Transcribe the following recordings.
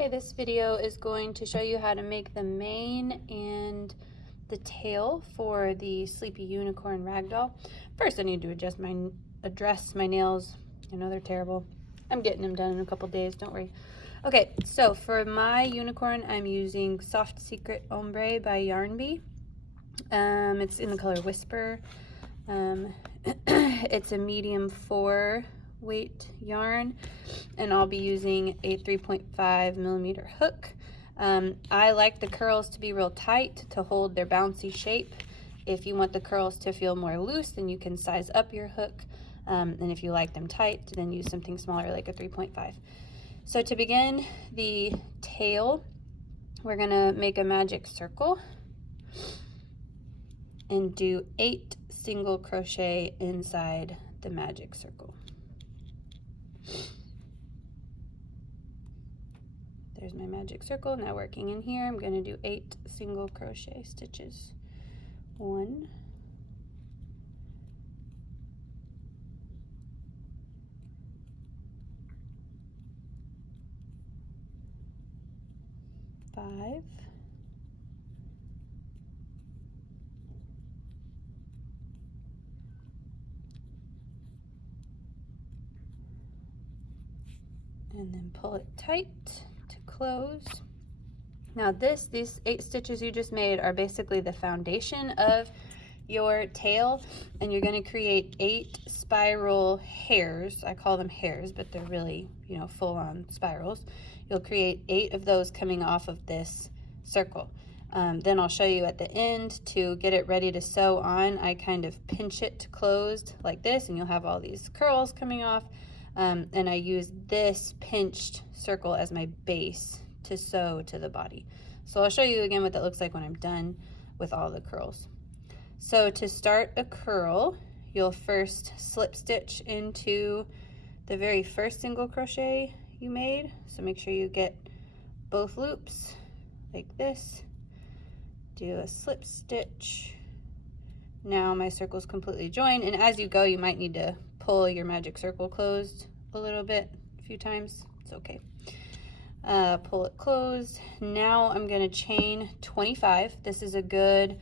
Okay, this video is going to show you how to make the mane and the tail for the Sleepy Unicorn ragdoll. First, I need to address my nails. I know they're terrible. I'm getting them done in a couple days, don't worry. Okay, so for my unicorn, I'm using Soft Secret Ombre by Yarn Bee. It's in the color Whisper. It's a medium 4 weight yarn, and I'll be using a 3.5 millimeter hook. I like the curls to be real tight to hold their bouncy shape. If you want the curls to feel more loose, then you can size up your hook. And if you like them tight, then use something smaller like a 3.5. So to begin the tail, we're gonna make a magic circle and do 8 single crochet inside the magic circle. There's my magic circle. Now working in here, I'm going to do 8 single crochet stitches. 1, 5, 6, and then pull it tight to close. Now these 8 stitches you just made are basically the foundation of your tail, and you're going to create 8 spiral hairs. I call them hairs, but they're really, full-on spirals. You'll create 8 of those coming off of this circle. Then I'll show you at the end to get it ready to sew on. I kind of pinch it closed like this, and you'll have all these curls coming off. And I use this pinched circle as my base to sew to the body. So I'll show you again what that looks like when I'm done with all the curls. So to start a curl, you'll first slip stitch into the very first single crochet you made. So make sure you get both loops like this. Do a slip stitch. Now my circle's completely joined, and as you go, you might need to pull your magic circle closed a little bit, a few times. It's okay. Pull it closed. Now I'm going to chain 25. This is a good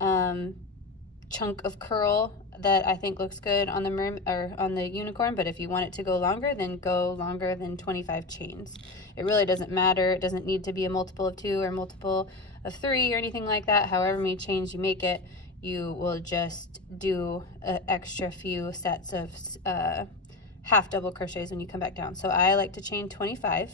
chunk of curl that I think looks good on the unicorn, but if you want it to go longer, then go longer than 25 chains. It really doesn't matter. It doesn't need to be a multiple of 2 or multiple of 3 or anything like that. However many chains you make it, you will just do an extra few sets of half double crochets when you come back down. So I like to chain 25.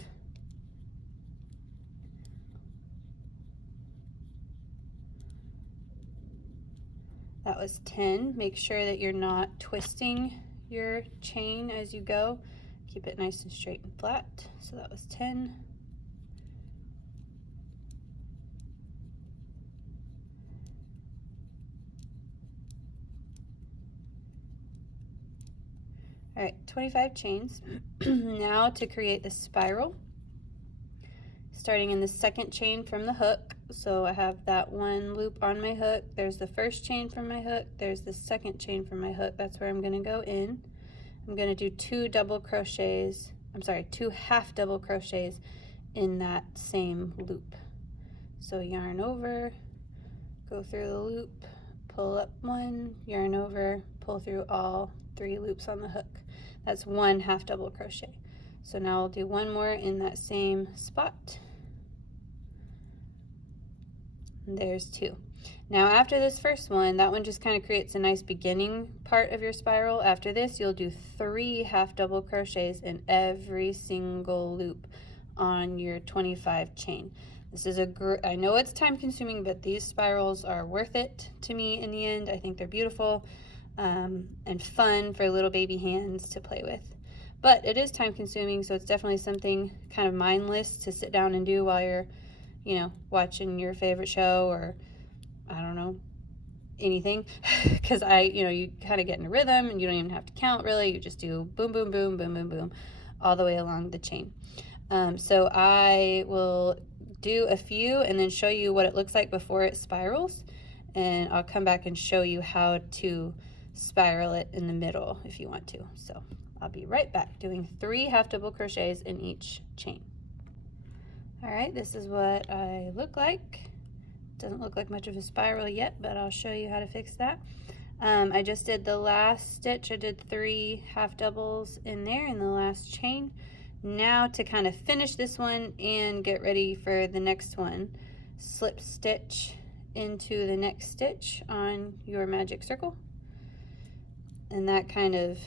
That was 10. Make sure that you're not twisting your chain as you go. Keep it nice and straight and flat. So that was 10. All right, 25 chains. Now to create the spiral, starting in the second chain from the hook. So I have that one loop on my hook. There's the first chain from my hook. There's the second chain from my hook. That's where I'm going to go in. I'm going to do 2 half double crochets in that same loop. So yarn over, go through the loop, pull up 1, yarn over, pull through all 3 loops on the hook. That's 1 half double crochet. So now I'll do 1 more in that same spot. And there's 2. Now after this first one, that one just kind of creates a nice beginning part of your spiral. After this, you'll do 3 half double crochets in every single loop on your 25 chain. This is I know it's time consuming, but these spirals are worth it to me in the end. I think they're beautiful and fun for little baby hands to play with. But it is time consuming, so it's definitely something kind of mindless to sit down and do while you're, watching your favorite show or, I don't know, anything. Because you kind of get in a rhythm and you don't even have to count really. You just do boom, boom, boom, boom, boom, boom, all the way along the chain. So I will do a few and then show you what it looks like before it spirals. And I'll come back and show you how to spiral it in the middle if you want to. So I'll be right back doing 3 half double crochets in each chain. All right, this is what I look like. Doesn't look like much of a spiral yet, but I'll show you how to fix that. I just did the last stitch. I did 3 half doubles in there in the last chain. Now to kind of finish this one and get ready for the next one, slip stitch into the next stitch on your magic circle. And that kind of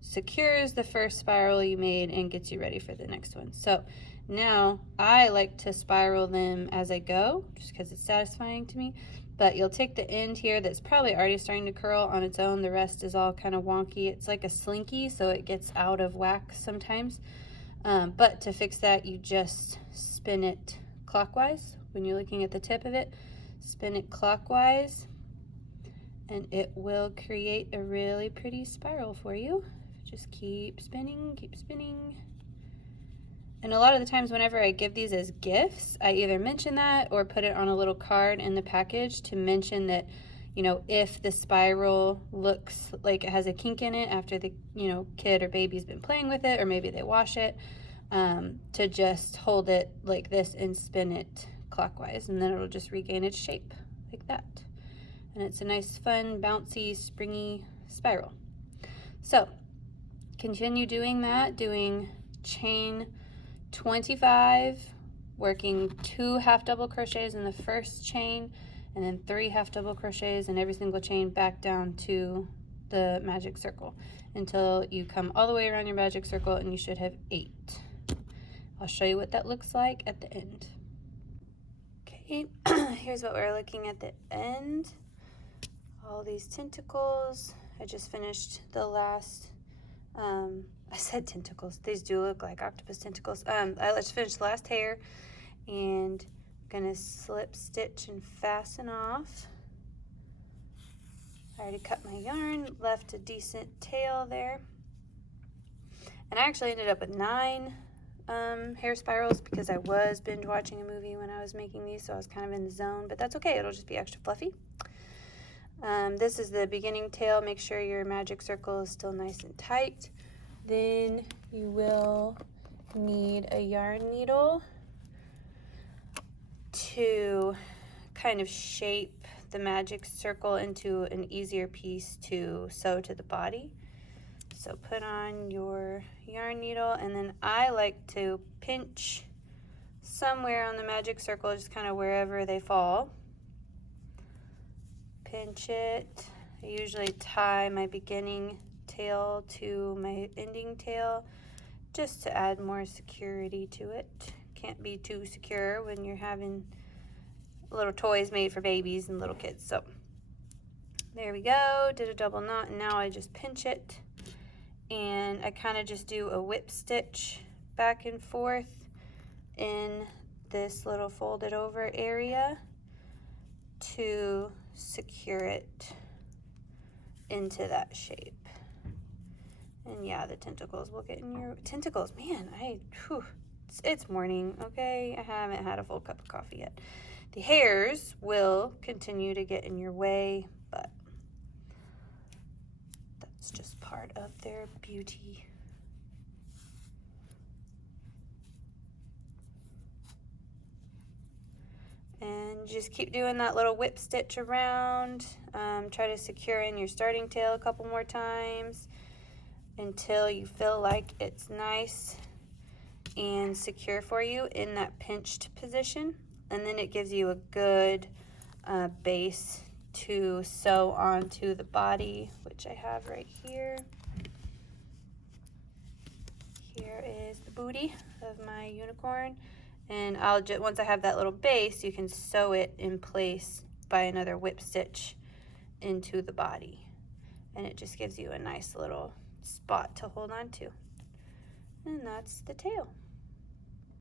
secures the first spiral you made and gets you ready for the next one. So now I like to spiral them as I go, just because it's satisfying to me. But you'll take the end here that's probably already starting to curl on its own. The rest is all kind of wonky. It's like a slinky, so it gets out of whack sometimes. But to fix that, you just spin it clockwise. When you're looking at the tip of it, spin it clockwise, and it will create a really pretty spiral for you. Just keep spinning, keep spinning. And a lot of the times whenever I give these as gifts, I either mention that or put it on a little card in the package to mention that, you know, if the spiral looks like it has a kink in it after the, you know, kid or baby's been playing with it, or maybe they wash it, to just hold it like this and spin it clockwise, and then it'll just regain its shape like that. And it's a nice, fun, bouncy, springy spiral. So continue doing that, doing chain 25, working 2 half double crochets in the first chain, and then 3 half double crochets in every single chain back down to the magic circle until you come all the way around your magic circle, and you should have 8. I'll show you what that looks like at the end. Okay, here's what we're looking at the end. All these tentacles. I just finished the last, I said tentacles. These do look like octopus tentacles. I just finished the last hair, and I'm gonna slip stitch and fasten off. I already cut my yarn, left a decent tail there. And I actually ended up with 9 hair spirals because I was binge watching a movie when I was making these, so I was kind of in the zone, but that's okay, it'll just be extra fluffy. This is the beginning tail. Make sure your magic circle is still nice and tight. Then you will need a yarn needle to kind of shape the magic circle into an easier piece to sew to the body. So put on your yarn needle, and then I like to pinch somewhere on the magic circle, just kind of wherever they fall. Pinch it. I usually tie my beginning tail to my ending tail just to add more security to it. Can't be too secure when you're having little toys made for babies and little kids. So there we go, did a double knot, and now I just pinch it, and I kind of just do a whip stitch back and forth in this little folded over area to secure it into that shape. And yeah, the tentacles will get in your tentacles. Man, it's morning, okay? I haven't had a full cup of coffee yet. The hairs will continue to get in your way, but that's just part of their beauty. And just keep doing that little whip stitch around. Try to secure in your starting tail a couple more times until you feel like it's nice and secure for you in that pinched position. And then it gives you a good base to sew onto the body, which I have right here. Here is the booty of my unicorn. And I'll just, once I have that little base, you can sew it in place by another whip stitch into the body. And it just gives you a nice little spot to hold on to. And that's the tail.